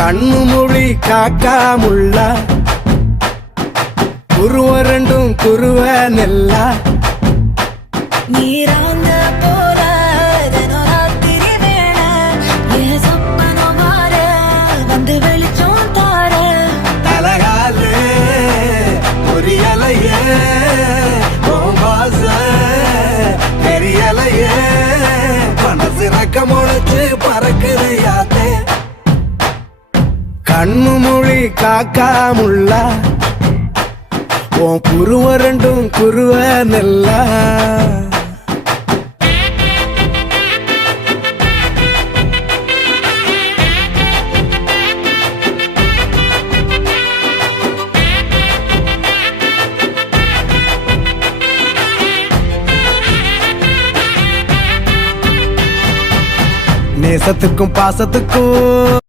கண்ணு மொழி காக்காமுள்ள குருவ ரெண்டும் குருவ நெல்லா நீராங்க போல தினராத்திரி வேண என் சொப்பனம் மாற வந்து வெளிச்சம் தார தலகாலே பொரியலையே வாச பெரியலையே மனசு ரக்க முளைச்சு பறக்குது யாத்தே கண்ணு மொழி காக்காமுள்ள உன் குருவ ரெண்டும் குருவ நெல்லா நேசத்துக்கும் பாசத்துக்கும்